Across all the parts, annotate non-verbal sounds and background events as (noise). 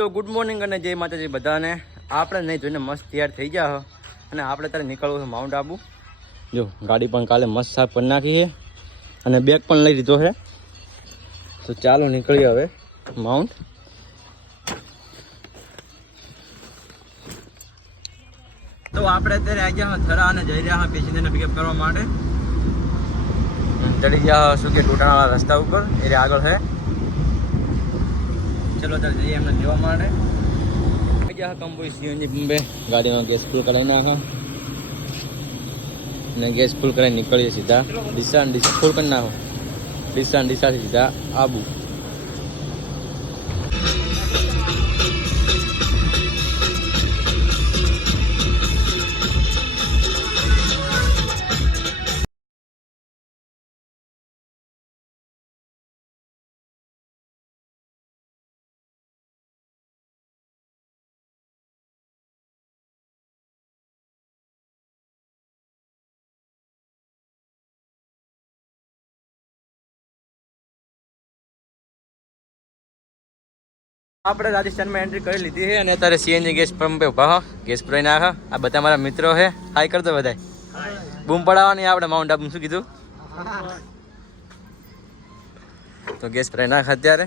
તો good morning અને જય માતાજી બધાને. આપણે નહીં જોઈને મસ્ત તૈયાર થઈ ગયા અને આપણે ત્યારે નીકળવું છે માઉન્ટ આબુ. જો ગાડી પણ કાલે મસ્ત સાફ કરી નાખી છે. અને બેગ પણ લઈ લીધો છે. તો ચાલો નીકળીએ હવે માઉન્ટ. તો આપણે અત્યારે આવી ગયા થરા અને જઈ રહ્યા હા પેસેન્જરને પિકઅપ કરવા માટે. ચડી ગયા શું કે ટોટાવાળા રસ્તા ઉપર. એ આગળ છે ચલો જઈએ એમને જોવા માટે. ગયા કંબોઈ સીએનજી પંપે ગાડીમાં ગેસ ફૂલ કરાવી નાખા અને ગેસ ફૂલ કરાવી નીકળીએ સીધા ડીસા ડીસા, ફૂલ કરી નાખો. ડીસા ડીસાથી સીધા આબુ. આપણે રાજસ્થાનમાં એન્ટ્રી કરી લીધી છે અને અત્યારે સીએનજી ગેસ પંપે ઊભા ગેસ ભરાઈ નાખા આ બધા મારા મિત્રો છે. હાઈ કરતો બધા બૂમ પડાવવાની આપણે માઉન્ટ આબુ શું કીધું? તો ગેસ ભરાઈ નાખ અત્યારે.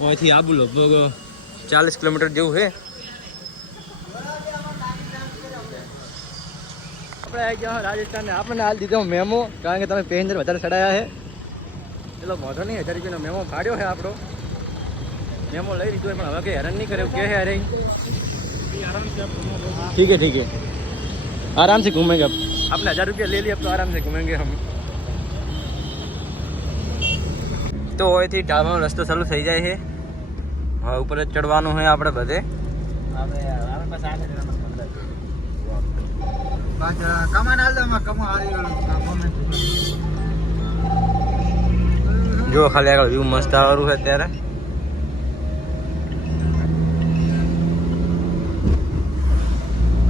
અહીંથી આબુ લગભગ ચાલીસ કિલોમીટર જેવું છે. આપણે રાજસ્થાન આપણને હાલ દીધો મેમો, કારણ કે તમે પેસેન્જર વધારે ચડાયા છે. એટલે વાંધો નહીં હજાર રૂપિયાનો મેમો કાઢ્યો છે આપણો. મેમો લઈ લીધો પણ હવે કંઈ હેરાન નહીં કર્યો કે હે અરે ઠીક હે ઠીક હે આરામ ઘૂમેંગે આપણે હજાર રૂપિયા લઈ લઈએ તો આરામથી સે ઘૂમેંગે હમ તો હોયથી ઢાળવાનો રસ્તો ચાલુ થઈ જાય છે. હવે ઉપર જ ચડવાનું છે આપણે બધે. કમાન હાલ કમા હારી જો ખાલી આગળ વ્યૂ મસ્ત આવવાનું છે અત્યારે.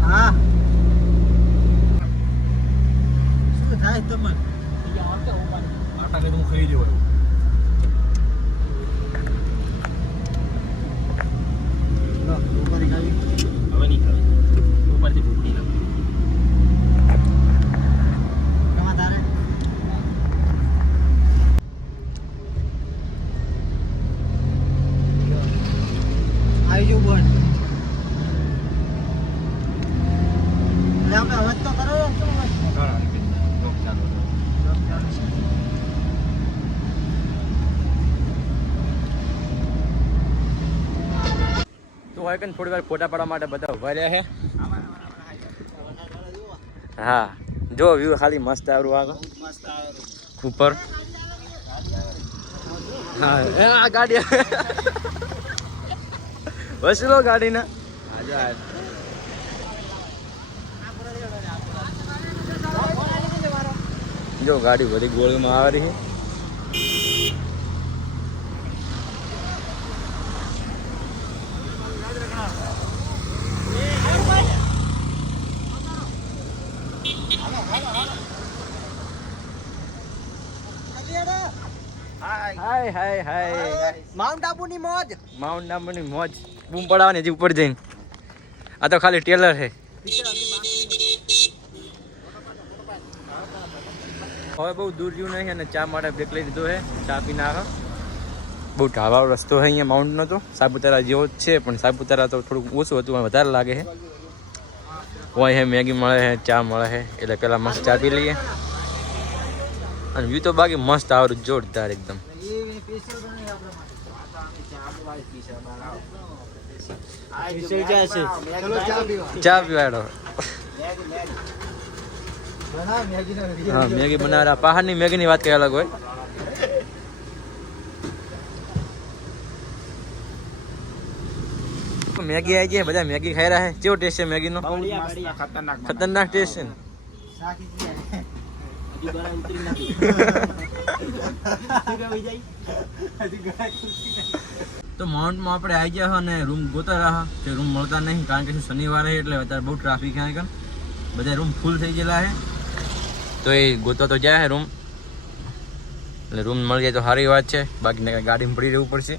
હા. શું થાય તમને આટા કે હું ખાઈ જવાય ઉપરી ખાવી હવે નહીં ખાવી ઉપરથી ભૂખ નહીં લાગે કમા તારે આવી જો બોલ એટલે આપણે અવાજ તો કરો શું અવાજ? તો હોય કે થોડી વાર ફોટા પાડવા માટે બધા ઊભા રહ્યા છે. હા, જો વ્યૂ ખાલી મસ્ત આવ્યું આગળ. ઉપર. હા આ ગાડી. વસલો ગાડીના. જો ગાડી બધી ગોળીમાં આવે રહી હાય હાય હાય માઉન્ટ આબુની મોજ. માઉન્ટ આબુની મોજ. બૂમ પડાવવાની હજી ઉપર જઈને. આ તો ખાલી ટેલર છે. હવે બહુ દૂર જેવું નહીં અને ચા માટે બ્રેક લઈ લીધો છે. ચા પી નાખો બહુ ઢાળવાળો રસ્તો છે અહીંયા માઉન્ટનો તો. સાપુતારા જેવો જ છે પણ સાપુતારા તો થોડુંક ઓછું હતું વધારે લાગે છે. હોય હે મેગી મળે છે ચા મળે છે એટલે પેલા મસ્ત ચા પી લઈએ. અને વ્યૂ તો બાકી મસ્ત આવડું જોરદાર એકદમ. સ્પેશિયલ બની આપણે સ્પેશિયલ ચા છે. ચલો ચા પીવા. ચા પીવાડો. મેગી નો હા મેગી બનાવવા પહાડની મેગીની વાત કઈ અલગ હોય મેગી આવી જાય બધા મેગી ખાઈ રહ્યા છે. કેવો ટેસ્ટ છે મેગી નો ખતરનાક ટેસ્ટ છે (laughs) તો માઉન્ટમાં આપણે આવી ગયા હોય અને રૂમ ગોતા રહ્યા તે રૂમ મળતા નહીં, કારણ કે શનિવારે એટલે અત્યારે બહુ ટ્રાફિક છે બધા રૂમ ફૂલ થઈ ગયેલા છે. તો એ ગોતા તો જાય રૂમ એટલે રૂમ મળી જાય તો સારી વાત છે. બાકી કાંઈ ગાડીમાં પડી રહેવું પડશે.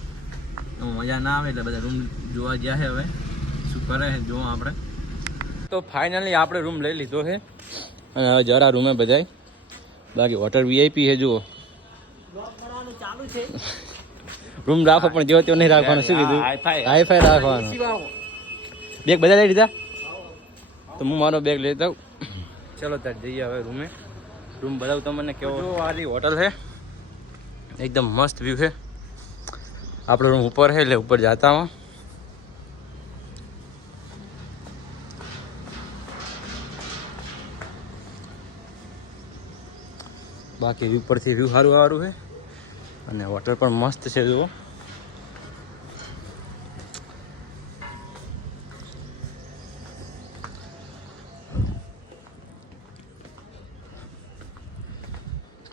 મજા ના આવે એટલે બધા રૂમ જોવા ગયા છે હવે. શું કરે છે જોવા આપણે. તો ફાઇનલી આપણે રૂમ લઈ લીધો છે. અને હવે જરા રૂમે બધાય. બાકી હોટલ વીઆઈપી છે, જુઓ બ્લોક બનાવવાનું ચાલુ છે રૂમ રાખો પણ જેવો તેવો નહીં રાખવાનો. શું કીધું? હાઈફાઈ રાખવાનો. બેગ બધા લઈ લીધા? તો હું મારો બેગ લઈ દઉં ચલો ત્યારે જઈએ હવે રૂમે. રૂમ બતાવું તમને કેવો જો હોટલ છે. એકદમ મસ્ત વ્યૂ છે. આપણો રૂમ ઉપર છે એટલે ઉપર જતા હું બાકી વ્યૂ પરથી વ્યૂ સારું સારું છે. અને હોટલ પણ મસ્ત છે, જુઓ.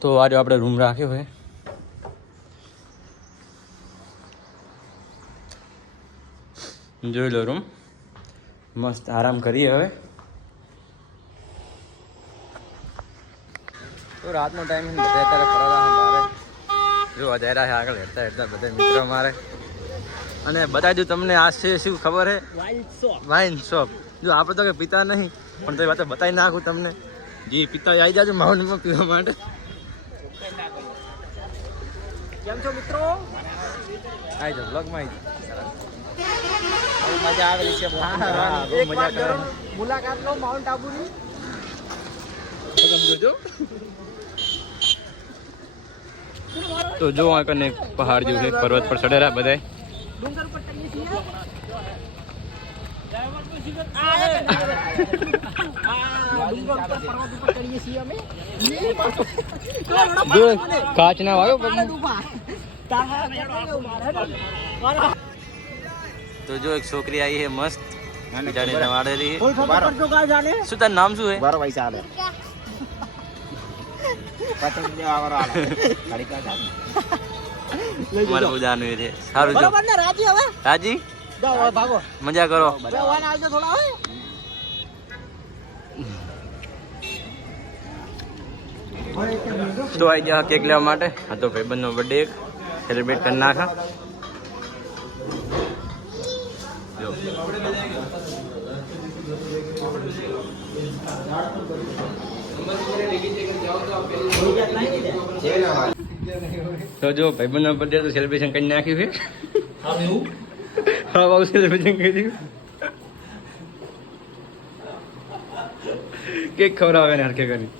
તો આજે આપણે રૂમ રાખ્યો છે. જોઈ લો રૂમ. મસ્ત આરામ કરીએ હવે. તો રાતનો ટાઈમ બધા અત્યારે ફરવા જો અજાયરા છે આગળ હેડતા હેડતા બધા મિત્રો મારે અને બતાવી દઉં તમને આ છે શું ખબર છે શોપ વાઇન શોપ. જો આપણે તો કે પીતા નહીં પણ તો એ વાત બતાવી નાખું તમને. જે પિતા આવી જાજો માઉન્ટમાં પીવા માટે. કેમ છો મિત્રો? આવી જાઓ બ્લોગમાં આવી મજા આવેલી છે હા, હા, મુલાકાત લો માઉન્ટ આબુની. જોજો. તો જો આ કને પહાડ જેવું છે પર્વત પર ચડેલા બધા કાચ ના વાગ્યો તો જો એક છોકરી આવી છે મસ્ત. વાળેલી શું તારું નામ શું છે બાર પૈસા આલે પતંગ દેવા વાળો આલે ગાડી કા ચાલે મારે બધાનું એ સારું જો રાજી હવે રાજી ભાગો. મજા કરો. થોડા તો આવી ગયા કેક લેવા માટે. હા તો ભાઈબંધનો બર્થડે એક. સેલિબ્રેટ કરી નાખા. જો. તો જો ભાઈબંધનો બર્થડે તો સેલિબ્રેશન કરી નાખ્યું છે. હા બાબુ સેલિબ્રેશન કરી દીધું. કેક ખવડાવે ને હરખે કરી